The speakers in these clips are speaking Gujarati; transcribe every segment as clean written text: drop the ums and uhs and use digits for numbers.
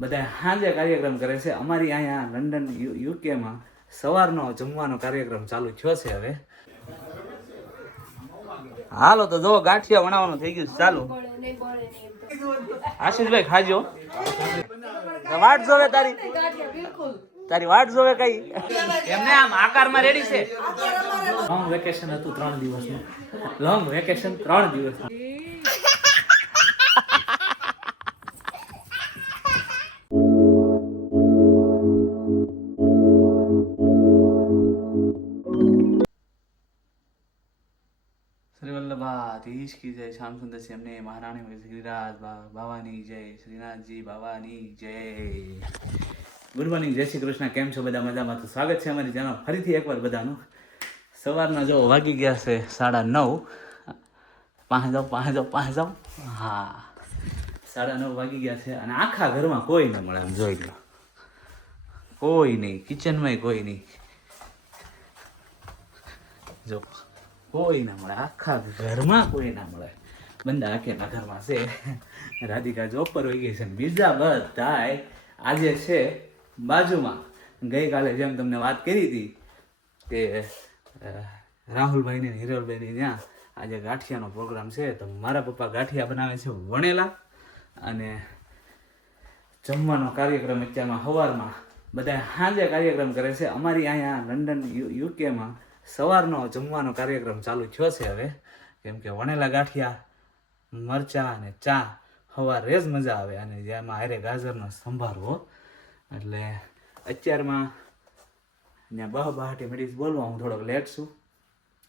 બધા સાંજે કાર્યક્રમ કરે છે. અમારી અહીંયા લંડન યુકેમાં સવારનો જમવાનો કાર્યક્રમ ચાલુ થયો છે હવે. હાલો તો જો ગાંઠિયા બનાવવાનું થઈ ગયું ચાલુ. આશીષભાઈ ખાજો. વાટ જોવે તારી વાટ જોવે કઈ એમને આમ આકારમાં રેડી છે. લોંગ વેકેશન હતું 3 દિવસનું. લોંગ વેકેશન 3 દિવસનું. श्री की जय, श्याम सुंदर से हमने महाराणी श्रीराज बाबानी जय, श्रीनाथजी बाबानी जय. ગુડ મોર્નિંગ, જય શ્રી કૃષ્ણ. કેમ છો બધા? મજામાં? તો સ્વાગત છે અમારી ચેનલ ફરીથી એકવાર બધાનું. સવારના જો વાગી ગયા છે 9:30. પાંચ જાઓ. હા, 9:30 વાગી ગયા છે અને આખા ઘરમાં કોઈ ન મળે. આમ જોઈ લો, કોઈ નહીં, કિચનમાં કોઈ નહીં. જો કોઈ ના મળે, આખા ઘરમાં કોઈ ના મળે. બંદા આખેના ઘરમાં છે. રાધિકા જોબ પર વહી ગઈ છે. બીજા બધા આજે છે બાજુમાં. ગઈકાલે જેમ તમને વાત કરી હતી કે રાહુલભાઈને હિરોલભાઈને ત્યાં આજે ગાંઠિયાનો પ્રોગ્રામ છે, તો મારા પપ્પા ગાંઠિયા બનાવે છે વણેલા. અને જમવાનો કાર્યક્રમ અત્યારમાં સવારમાં બધા સાંજે કાર્યક્રમ કરે છે. અમારી અહીંયા લંડન યુકેમાં સવારનો જમવાનો કાર્યક્રમ ચાલુ થયો છે હવે. કેમ કે વણેલા ગાંઠિયા, મરચાં અને ચા સવારે જ મજા આવે. અને જેમાં હારે ગાજરનો સંભારો. એટલે અત્યારમાં ત્યાં બહાટી મેળીશ બોલવા. હું થોડોક લેટ છું.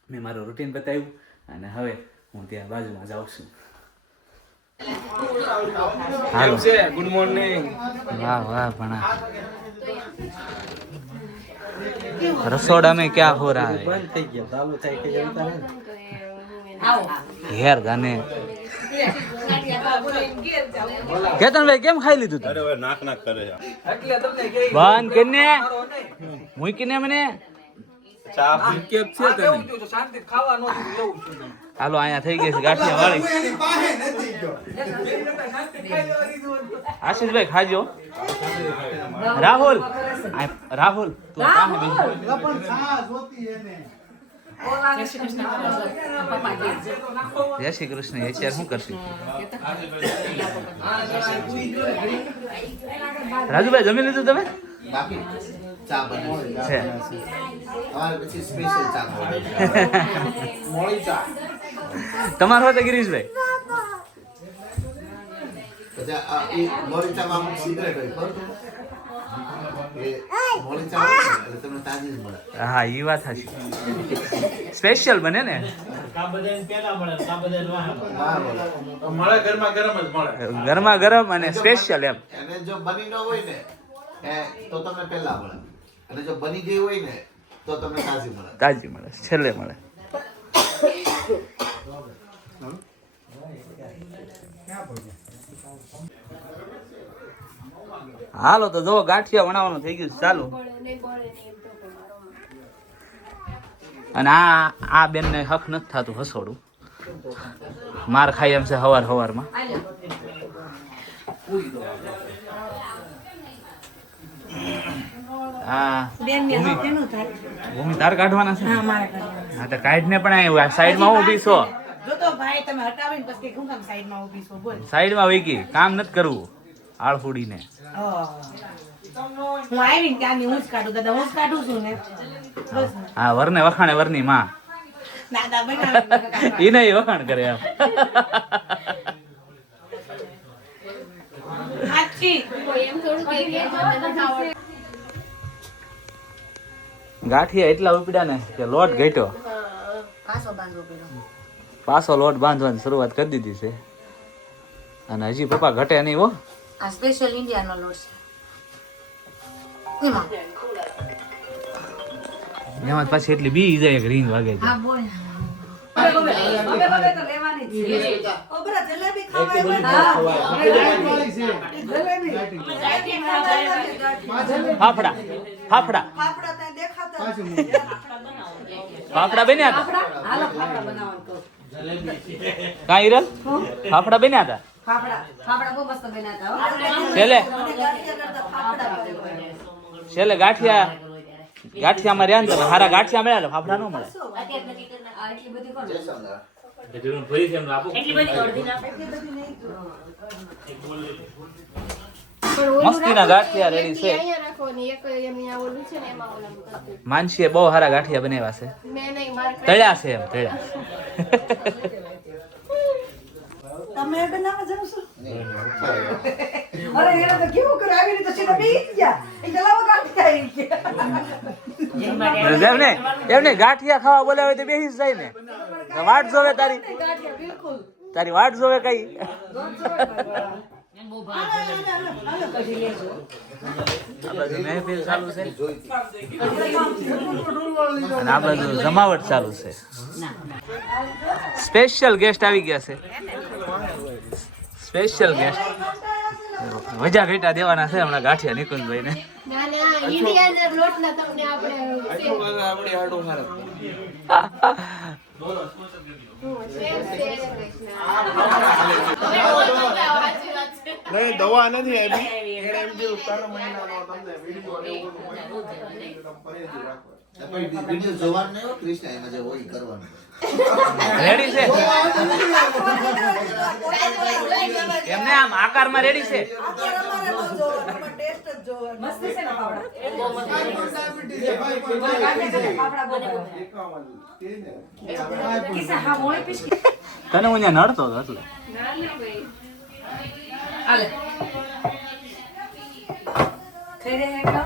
મેં મારું રૂટીન બતાવ્યું અને હવે હું ત્યાં બાજુમાં જાઉં છું. હાલો, ગુડ મોર્નિંગ. વાહ ભણા. रसोड़ा में क्या हो रहा है? यार गाने केतन भाई केम खाई लीधું તું? અરે નાક કરે એટલે તમને કે બાન કેને મુઈ કેને મને ચા કેપ છે તને શાંતિ ખાવા નો દીધું એવું છે. હાલો અહીંયા થઈ ગઈ છે ગાંઠિયા વાળી. આશીષભાઈ ખાજો. રાહુલ તું કાહે બેસી? જય શ્રી કૃષ્ણ. અત્યારે શું કરશું? રાજુભાઈ જમી લીધું તમે? છે તમારો હતો ગિરીશભાઈ? હા, એ વાત સાચી. સ્પેશિયલ બને ને ગરમા ગરમ અને સ્પેશિયલ એમ. જો બની ન હોય ને તો તમને પહેલા મળે, અને જો બની ગઈ હોય ને તો તમને તાજી મળે, છેલ્લે મળે. હાલો તો જો ગાંઠિયા બનાવવાનું થઈ ગયું ચાલુ. અને આ બેન ને હક નથી થતું હસોડું. માર ખાઈ એમ છે હવારમાં. ભૂમિ તાર કાઢવાના છે? હા તો કાઢ ને. પણ સાઈડમાં ઊભી છો. સાઈડમાં વહી ગઈ, કામ નથી કરવું આળફુડીને. હા, વરને વખાણે વરની માં. ઈ નહીં વખાણ કરે એમ. ગાંઠિયા એટલા ઉપડ્યા ને કે લોટ ઘટ્યો. પાછો લોટ બાંધવાની શરૂઆત કરી દીધી છે. અને હજી પપ્પા ઘટે નહીં હો. આ સ્પેશિયલ ઇન્ડિયાનો લોટ છે. એમાં પાછી એટલી બી જાય કે રીંગ વાગે છે. ફાફડા બન્યા હતા. કાં હિરલ? ફાફડા બન્યા હતા. ફાફડા બહુ મસ્ત બનાતા હો. છેલ્લે ફાફડા બને. છેલ્લે ગાંઠિયામાં રહ્યા ને તમે હારા ગાંઠિયા મળ્યા ફાફડા ન મળે આ એટલી બધી કોણ? જય સ્વામિનારાયણ. મસ્તીના ગાંઠિયા રેડી છે. માનસીએ બહુ સારા ગાંઠિયા બનાવ્યા છે. તળ્યા છે એમ તળ્યા. તમે બનાવવા જાવ છો? અરે એને તો કેવું કરે આવી રીતે સીધા બેસી ગયા. એ જલાવો ગાંઠિયા આવી ગયા. એમને ગાંઠિયા ખાવા બોલાવે તો બેસી જ જાય ને. વાટ જોવે તારી ગાંઠિયા બિલકુલ. તારી વાટ જોવે કઈ. આ બાજુ મહેફિલ ચાલુ છે અને આ બાજુ જમાવટ ચાલુ છે. સ્પેશિયલ ગેસ્ટ આવી ગયા છે. સ્પેશિયલ ગેસ્ટ મજા ભેટા દેવાના છે હમણાં ગાંઠિયા નિકુંજભાઈ ને. નહીં દવા નથી આવી એને એમ કીધું 3 મહિનાનો તમને વિડિયો વિડીયો જોવાનું નહીં હો કૃષ્ણ, એમાં જે હોય ઈ કરવાનું. રેડી છે એમને આમ આકારમાં રેડી છે. અત્યારે અમારે ન જોવાનું, અમારે ટેસ્ટ જ જોવાનો. મસ્ત છે ને ફાફડા? ફાફડા બહુ ભાવે. કિસ્સા હા મોળી પીસકી. તને હું ત્યાં નડતો હતો એટલે. હાલે. ખાઈ રહે એટલો?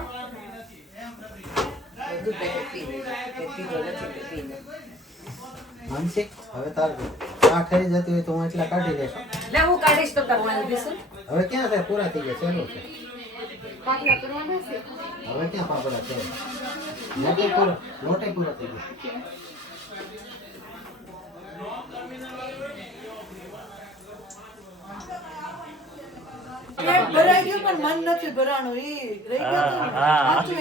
બધું પી લે. પીધો નથી તો પી લે. માનસિક હવે તાર આ થઈ જતી હોય તો હું એટલા કાઢી લેશો. લે હું કાઢીશ તો તાર વાળી પીશું. હવે ક્યાં થાય પૂરા થઈ ગયા ચેલો છે પાકલા કરવાના છે. હવે ક્યાં પાપડા છે લોટે પૂરો થઈ ગયો. પેટ ભરાઈ ગયું પણ મન નથી ભરાણું. ઈ રહી ગયું હતું ને. સાચું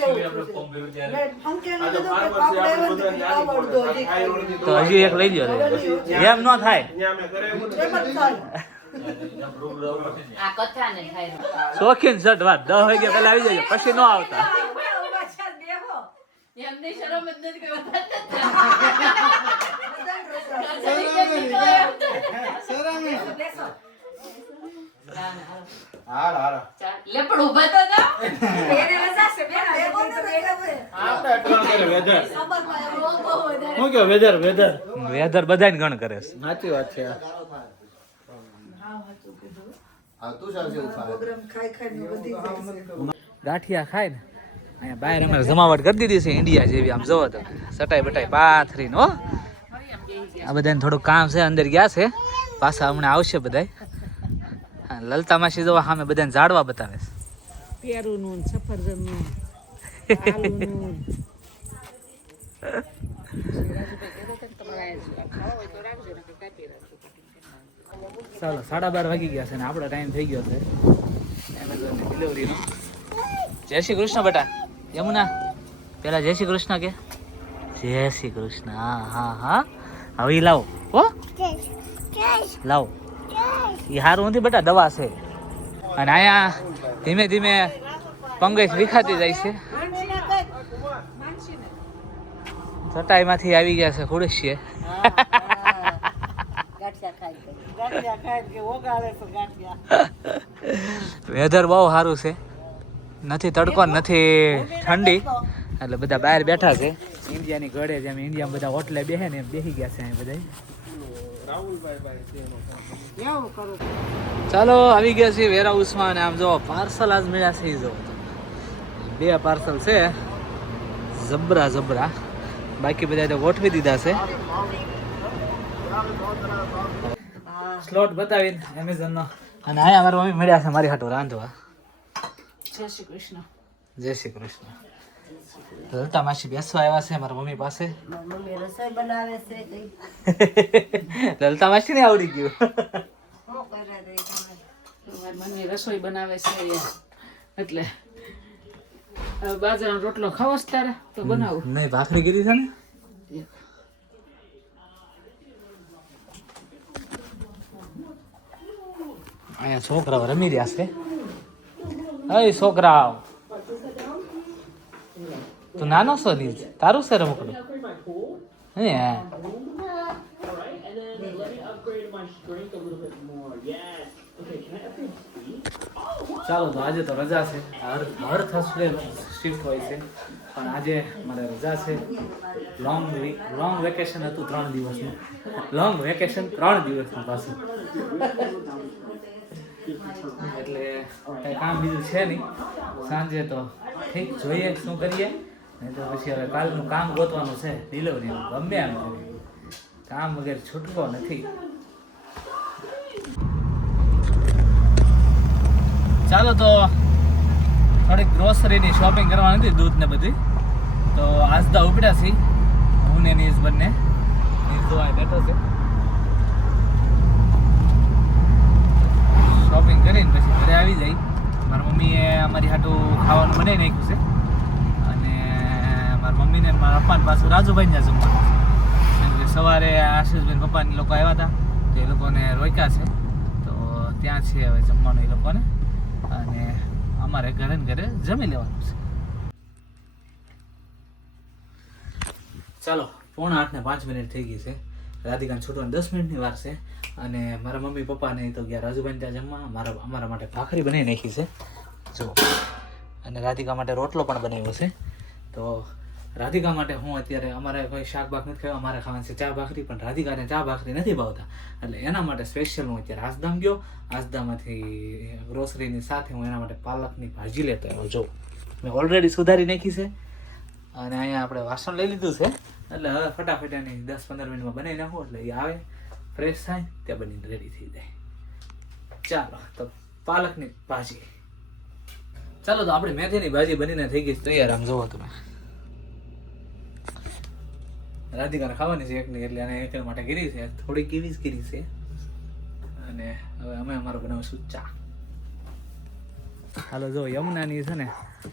એવું છે. મેં અંકેને કીધું કે ફાફડા એવા જ આવડતો હજી ખાઈ. તો હજી એક લઈ લ્યો એમ ન થાય. એમ જ થાય. આ કથા ને ખાઈ શોખીન શર્ટ વાત 10 વાગ્યા પહેલા આવી જજો પછી ન આવતા. એમને શરમ જ નથી કે હાલ હાલ લે પણ ઊભા તો ના એને રસાશે બે આપણે ટ્રાય કરે વેધર ખબરમાં એવું બહુ વધારે શું કે વેધર વેધર બધાને ગણ કરે છે. સાચી વાત છે હા, તું સાવ જેવું ખાવે. પ્રોગ્રામ ખાઈ ખાઈને વધી જાય છે. ગાંઠિયા ખાય ને અહીંયા બહાર અમારે જમાવટ કરી દીધી છે ઇન્ડિયા જેવી. આમ જોવો તો સટાઈ બટાઈ પાથરીને હો. આ બધાને થોડું કામ છે અંદર ગયા છે પાછા હમણાં આવશે બધાય. હા, લલતા માસી જોવા સામે બધાને ઝાડવા બતાવે છે. પેરુનું સફરજનનું આલુનું ચાલો 12:30 વાગી ગયા છે ને આપણો ટાઈમ થઈ ગયો છે એમેઝોનની ડિલિવરીનો. જય શ્રી કૃષ્ણ બેટા. યમુના પેલા જય શ્રી કૃષ્ણ કે. જય શ્રી કૃષ્ણ. હા હા હા હવે ઈ લાવો હો લાવો. એ સારું નથી બેટા દવા છે. અને અહીંયા ધીમે ધીમે પંગજ વિખાતી જાય છે. ચટાઈમાંથી આવી ગયા છે ખુડશીએ. વેધર બહુ સારું છે. નથી તડકો નથી ઠંડી એટલે બધા બહાર બેઠા છે. ઇન્ડિયાની ઘડે જેમ ઇન્ડિયામાં બધા હોટલે બેસે ને એમ બેસી ગયા છે અહીં બધા. ચાલો આવી ગયા છે વેર હાઉસમાં અને આમ જો પાર્સલ આજ મળ્યા છે. જો 2 પાર્સલ છે જબરા જબરા. બાકી બધા તો ગોઠવી દીધા છે. સ્લોટ બતાવીને એમેઝોનનો. અને અહીંયા મારા મમ્મી મળ્યા છે મારી હાટુ રાંધવા. જય શ્રી કૃષ્ણ. જય શ્રી કૃષ્ણ. લલતા માસી બેસવા આવ્યા છે મારા મમ્મી પાસે. મમ્મી રસોઈ બનાવે છે કઈ લલતા માસી ને આવડી ગયું. શું કરે રે તમે મને રસોઈ બનાવે છે એટલે બાજરાનો રોટલો ખાવો છે તારે તો બનાવું. નહીં ભાખરી કીધી છે ને. અહીંયા છોકરાઓ રમી રહ્યા છે. અય છોકરાઓ, તું નાનો છો નીજ, તારું છે રમકડું? હે ચાલો તો આજે તો રજા છે. હર થર્સડે શિફ્ટ હોય છે, પણ આજે મારે રજા છે. લોંગ વેકેશન હતું 3 દિવસનું. લોંગ વેકેશન 3 દિવસનું પાછું. એટલે કંઈ કામ બીજું છે નહીં. સાંજે તો ઠીક જોઈએ શું કરીએ, નહીં તો પછી હવે કાલનું કામ ગોતવાનું છે. ડિલિવરીનું ગમે એમ કરીએ, કામ વગેરે છૂટકો નથી. ચાલો તો થોડીક ગ્રોસરીની શોપિંગ કરવાની હતી, દૂધ ને બધી. તો આજ તો ઉપડ્યા છીએ હું ને નીસ બંને. નીસ તો અહીં બેઠો છે. શોપિંગ કરીને પછી ઘરે આવી જાય. મારી મમ્મીએ અમારી હાટું ખાવાનું બનાવી નાખ્યું છે, અને મારી મમ્મીને મારા પપ્પાને પાછું રાજુભાઈ ત્યાં જમવાનું છે. કેમ કે સવારે આશીષભાઈ પપ્પાને લોકો આવ્યા હતા, તો એ લોકોને રોક્યા છે, તો ત્યાં છે હવે જમવાનું એ લોકોને. અને અમારે ઘરે ને ઘરે જમી લેવાનું છે. ચાલો 7:45 થઈ ગઈ છે. રાધિકાને છૂટવાની 10 મિનિટની વાર છે. અને મારા મમ્મી પપ્પાને તો ગયા રાજુભાઈ ત્યાં જમવા. અમારા માટે ભાખરી બનાવી નાખી છે જો, અને રાધિકા માટે રોટલો પણ બનાવ્યો છે. તો રાધિકા માટે હું અત્યારે, અમારે કોઈ શાક બાક નથી ખાવા, અમારે ખાવાનું છે ચા ભાખરી, પણ રાધિકાને ચા ભાખરી નથી ભાવતા, એટલે એના માટે સ્પેશિયલ હું અત્યારે આસદામ ગયો. આસદામાંથી ગ્રોસરીની સાથે હું એના માટે પાલકની ભાજી લેતો આવ્યો. જો મેં ઓલરેડી સુધારી નાખી છે, અને અહીંયા આપણે વાસણ લઈ લીધું છે, એટલે હવે ફટાફટ એની 10-15 મિનિટમાં બનાવી નાખું, એટલે એ આવે ફ્રેશ થાય ત્યાં બનીને રેડી થઈ જાય. ચાલો તો પાલકની ભાજી. ચાલો તો આપણે મેથીની ભાજી બનીને થઈ ગઈ તૈયાર. આમ જોવો તમે, રાધિકાને ખાવાની છે એકની, એટલે એને એક માટે ગીરી છે, થોડીક એવી જ ગીરી છે. અને હવે અમે અમારો બનાવીશું ચા. હાલો જો યમુનાની છે ને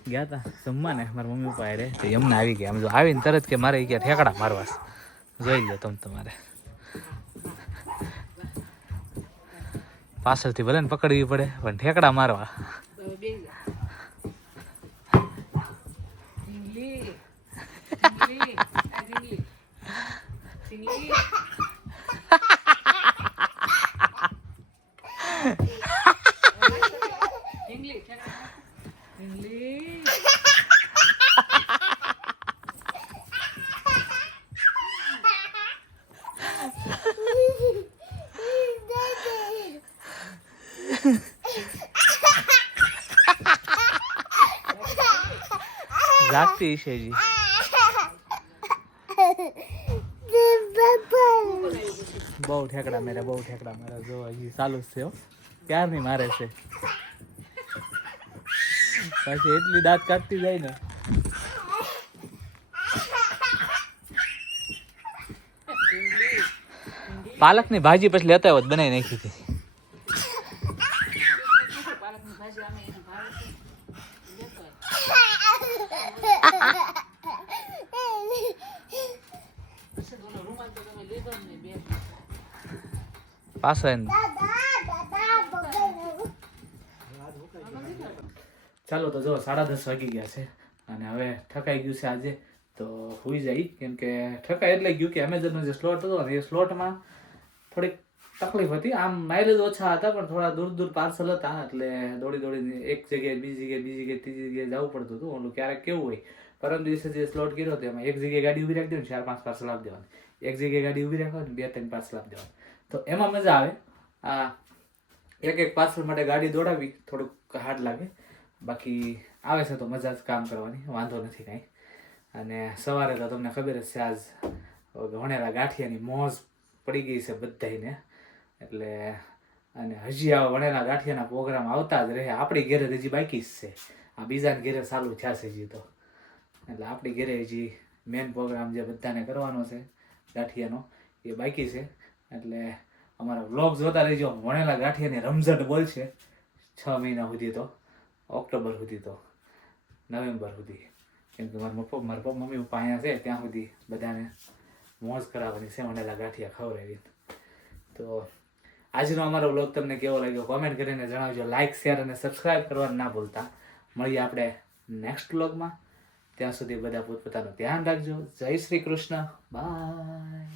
ગયા હતા જમવાને મારા મમ્મી પપ્પા હારે, તો યમુના આવી ગયા. આમ જો આવીને તરત કે મારે ગયા ઠેકડા મારવા. જોઈ લો તમે તમારે પાછળથી ભલે ને પકડવી પડે, પણ ઠેકડા મારવા. જાગતી છે જી. બહુ ઠેકડા મેરા, બહુ ઠેકડા મેરા. જો હજી ચાલુ જ છે હો, ક્યારની મારે છે. પછી એટલી દાંત કાઢતી જાય ને. પાલકની ભાજી પછી લેતા આવ્યો, બનાવી નાખી હતી. પાછળ ચાલો તો જો 10:30 વાગી ગયા છે, અને હવે ઠકાઈ ગયું છે આજે, તો સુઈ જાય. કેમ કે ઠકાઈ એટલે ગયું કે એમેઝોનનો જે સ્લોટ હતો ને, એ સ્લોટમાં થોડીક તકલીફ હતી. આમ માઇલેજ ઓછા હતા, પણ થોડા દૂર પાર્સલ હતા, એટલે દોડીને એક જગ્યાએ બીજી જગ્યાએ ત્રીજી જગ્યાએ જવું પડતું હતું. ઓલું ક્યારેક કેવું હોય, પરમ દિવસે જે સ્લોટ કર્યો હતો એમાં એક જગ્યાએ ગાડી ઊભી રાખી દેવાની, 4-5 પાર્સલ આપી દેવાની. એક જગ્યાએ ગાડી ઊભી રાખવાની, 2-3 પાર્સલ આપી દેવાની. તો એમાં મજા આવે. આ એક પાર્સલ માટે ગાડી દોડાવી થોડુંક હાર્ડ લાગે, બાકી આવે છે તો મજા જ કામ કરવાની, વાંધો નથી કાંઈ. અને સવારે તો તમને ખબર જ છે, આજ વણેલા ગાંઠિયાની મોજ પડી ગઈ છે બધાને. એટલે અને હજી આ વણેલા ગાંઠિયાના પ્રોગ્રામ આવતા જ રહે. આપણી ઘેરે હજી બાકી જ છે, આ બીજાને ઘેરે ચાલુ થયા છે હજી તો. એટલે આપણી ઘેરે હજી મેન પ્રોગ્રામ જે બધાને કરવાનો છે ગાંઠિયાનો, એ બાકી છે. એટલે અમારા વ્લોગ જોતા રહેજો. વણેલા ગાંઠિયાની રમઝટ બોલ છે 6 મહિના સુધી, તો ઓક્ટોબર સુધી, તો નવેમ્બર સુધી. કેમ કે મારા મમ્મી પપ્પા અહીંયા છે ત્યાં સુધી બધાને મોજ કરાવવાની છે, વણેલા ગાંઠિયા ખવડાવી. તો આજનો અમારો વ્લોગ તમને કેવો લાગ્યો કોમેન્ટ કરીને જણાવજો. લાઇક શેર અને સબસ્ક્રાઇબ કરવાનું ના ભૂલતા. મળીએ આપણે નેક્સ્ટ વ્લોગમાં. ત્યાં સુધી બધા પોતપોતાનું ધ્યાન રાખજો. જય શ્રી કૃષ્ણ. બાય.